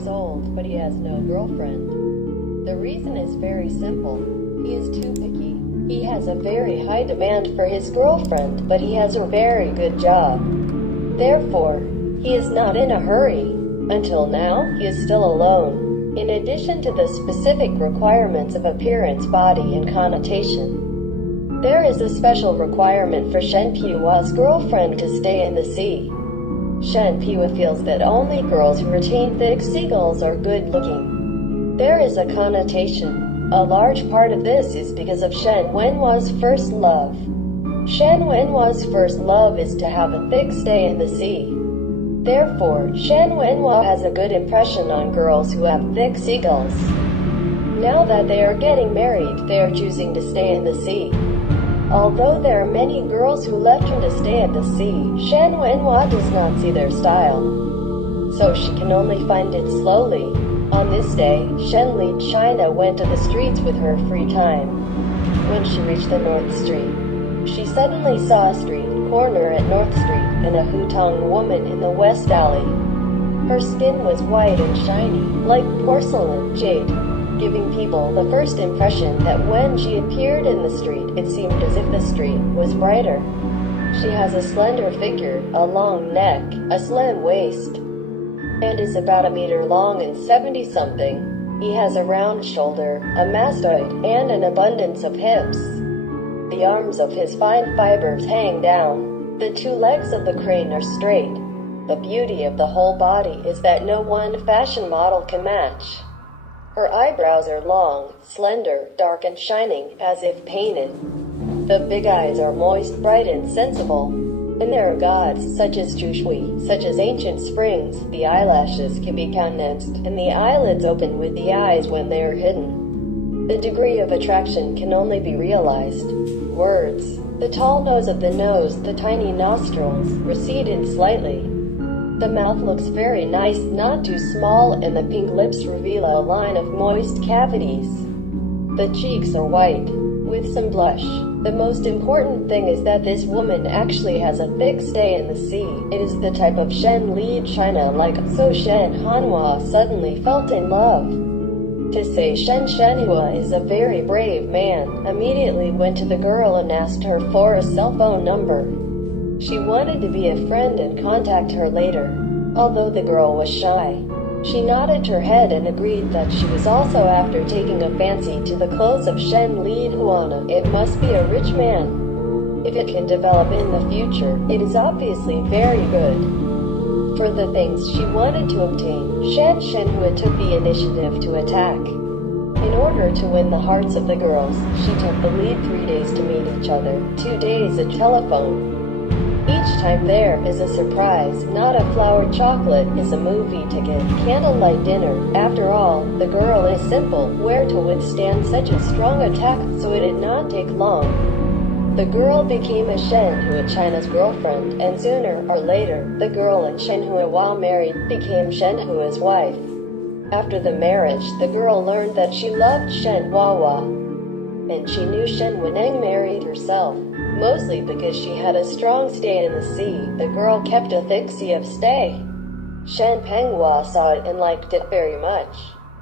years old, but he has no girlfriend. The reason is very simple. He is too picky. He has a very high demand for his girlfriend, but he has a very good job. Therefore, he is not in a hurry. Until now, he is still alone. In addition to the specific requirements of appearance, body, and connotation, there is a special requirement for Shen Peihua's girlfriend to stay in the sea. Shen Peihua feels that only girls who retain thick seagulls are good-looking. There is a connotation. A large part of this is because of Shen Wenhua's first love. Shen Wenhua's first love is to have a thick stay in the sea. Therefore, Shen Wenhua has a good impression on girls who have thick seagulls. Now that they are getting married, they are choosing to stay in the sea. Although there are many girls who left him to stay at the sea, Shen Wenhua does not see their style. So she can only find it slowly. On this day, Shen Li China went to the streets with her free time. When she reached the North Street, she suddenly saw a street corner at North Street and a Hutong woman in the West Alley. Her skin was white and shiny, like porcelain jade, giving people the first impression that when she appeared in the street, it seemed as if the street was brighter. She has a slender figure, a long neck, a slim waist, and is about a meter long and 70-something. He has a round shoulder, a mastoid, and an abundance of hips. The arms of his fine fibers hang down. The two legs of the crane are straight. The beauty of the whole body is that no one fashion model can match. Her eyebrows are long, slender, dark and shining, as if painted. The big eyes are moist, bright and sensible. And there are gods, such as Jushui, such as ancient springs. The eyelashes can be condensed, and the eyelids open with the eyes when they are hidden. The degree of attraction can only be realized. Words. The tall nose of the nose, the tiny nostrils, receded slightly. The mouth looks very nice, not too small, and the pink lips reveal a line of moist cavities. The cheeks are white, with some blush. The most important thing is that this woman actually has a thick stay in the sea. It is the type of Shen Li China like, so Shen Wenhua suddenly felt in love. To say Shen Wenhua is a very brave man, immediately went to the girl and asked her for a cell phone number. She wanted to be a friend and contact her later. Although the girl was shy, she nodded her head and agreed that she was also after taking a fancy to the clothes of Shen Li Huana. It must be a rich man. If it can develop in the future, it is obviously very good. For the things she wanted to obtain, Shen Wenhua took the initiative to attack. In order to win the hearts of the girls, she took the lead 3 days to meet each other, 2 days a telephone. Each time there is a surprise, not a flowered chocolate, is a movie ticket, candlelight dinner. After all, the girl is simple, where to withstand such a strong attack, so it did not take long. The girl became a Shen Wenhua China's girlfriend, and sooner or later, the girl and Shen Wenhua, while married, became Shen Wenhua's wife. After the marriage, the girl learned that she loved Shen Pewhua, and she knew Shen Wenhua married herself, mostly because she had a strong stay in the sea. The girl kept a thick sea of stay. Shen Peihua saw it and liked it very much.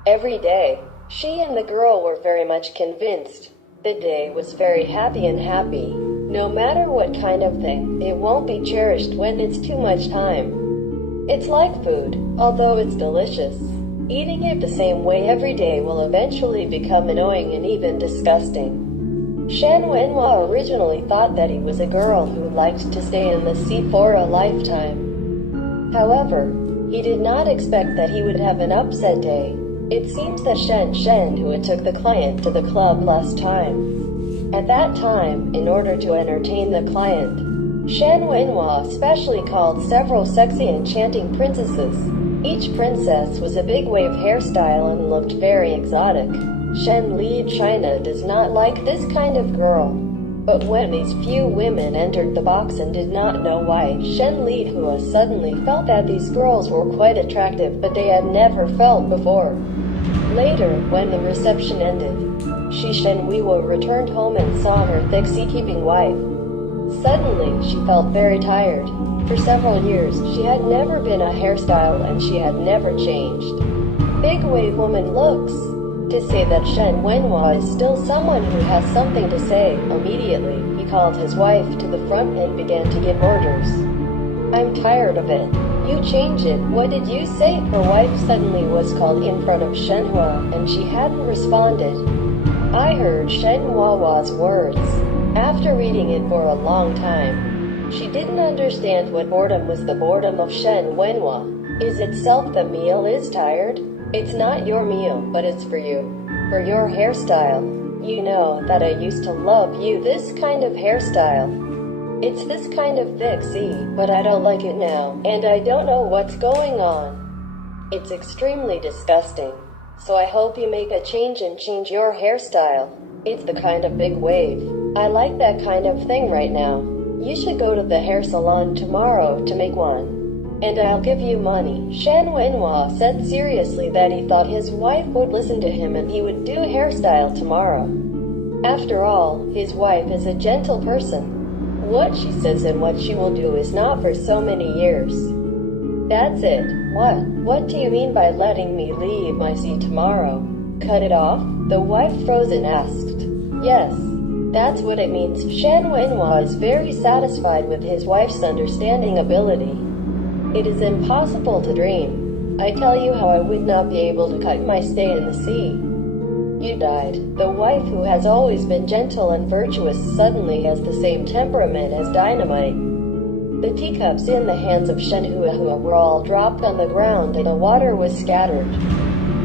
Every day, she and the girl were very much convinced. The day was very happy. No matter what kind of thing, it won't be cherished when it's too much time. It's like food, although it's delicious. Eating it the same way every day will eventually become annoying and even disgusting. Shen Wenhua originally thought that he was a girl who liked to stay in the sea for a lifetime. However, he did not expect that he would have an upset day. It seems that Shen Wenhua took the client to the club last time. At that time, in order to entertain the client, Shen Wenhua specially called several sexy enchanting princesses. Each princess was a big wave hairstyle and looked very exotic. Shen Li China does not like this kind of girl. But when these few women entered the box and did not know why, Shen Wenhua suddenly felt that these girls were quite attractive, but they had never felt before. Later, when the reception ended, Shen Wenhua returned home and saw her thick sea-keeping wife. Suddenly, she felt very tired. For several years, she had never been a hairstyle and she had never changed. big wave woman looks. To say that Shen Wenhua is still someone who has something to say. Immediately, he called his wife to the front and began to give orders. I'm tired of it. You change it. What did you say? Her wife suddenly was called in front of Shen Hua, and she hadn't responded. I heard Shen Wenhua's words. After reading it for a long time, she didn't understand what boredom was. The boredom of Shen Wenhua is itself the meal is tired. It's not your meal, but it's for you. For your hairstyle. You know that I used to love you this kind of hairstyle. It's this kind of thick, see, but I don't like it now, and I don't know what's going on. It's extremely disgusting. So I hope you make a change and change your hairstyle. It's the kind of big wave. I like that kind of thing right now. You should go to the hair salon tomorrow to make one. And I'll give you money. Shen Wenhua said seriously that he thought his wife would listen to him and he would do hairstyle tomorrow. After all, his wife is a gentle person. What she says and what she will do is not for so many years. That's it. What do you mean by letting me leave my seat tomorrow? Cut it off? The wife frozen asked. Yes, that's what it means. Shen Wenhua is very satisfied with his wife's understanding ability. It is impossible to dream. I tell you how I would not be able to cut my stay in the sea. You died. The wife who has always been gentle and virtuous suddenly has the same temperament as dynamite. The teacups in the hands of Shen Pewhua were all dropped on the ground and the water was scattered.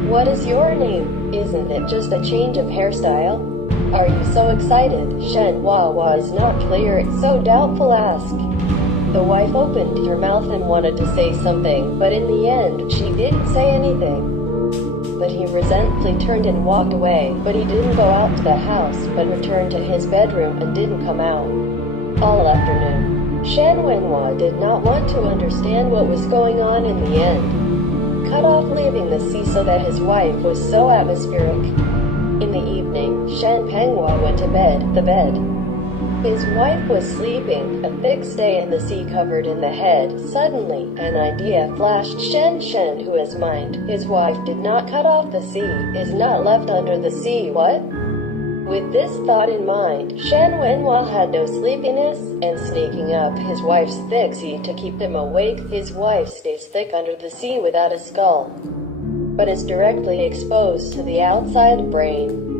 What is your name? Isn't it just a change of hairstyle? Are you so excited? Shen Wenhua is not clear. It's so doubtful. Ask. The wife opened her mouth and wanted to say something, but in the end, she didn't say anything. But he resentfully turned and walked away. But he didn't go out to the house, but returned to his bedroom and didn't come out. All afternoon, Shen Wenhua did not want to understand what was going on in the end. Cut off leaving the sea so that his wife was so atmospheric. In the evening, Shen Peihua went to bed. The bed. His wife was sleeping, a thick stay in the sea covered in the head. Suddenly, an idea flashed Shen Pehua's mind. His wife did not cut off the sea, is not left under the sea. What? With this thought in mind, Shen Wenhua had no sleepiness, and sneaking up his wife's thick sea to keep him awake. His wife stays thick under the sea without a skull, but is directly exposed to the outside brain.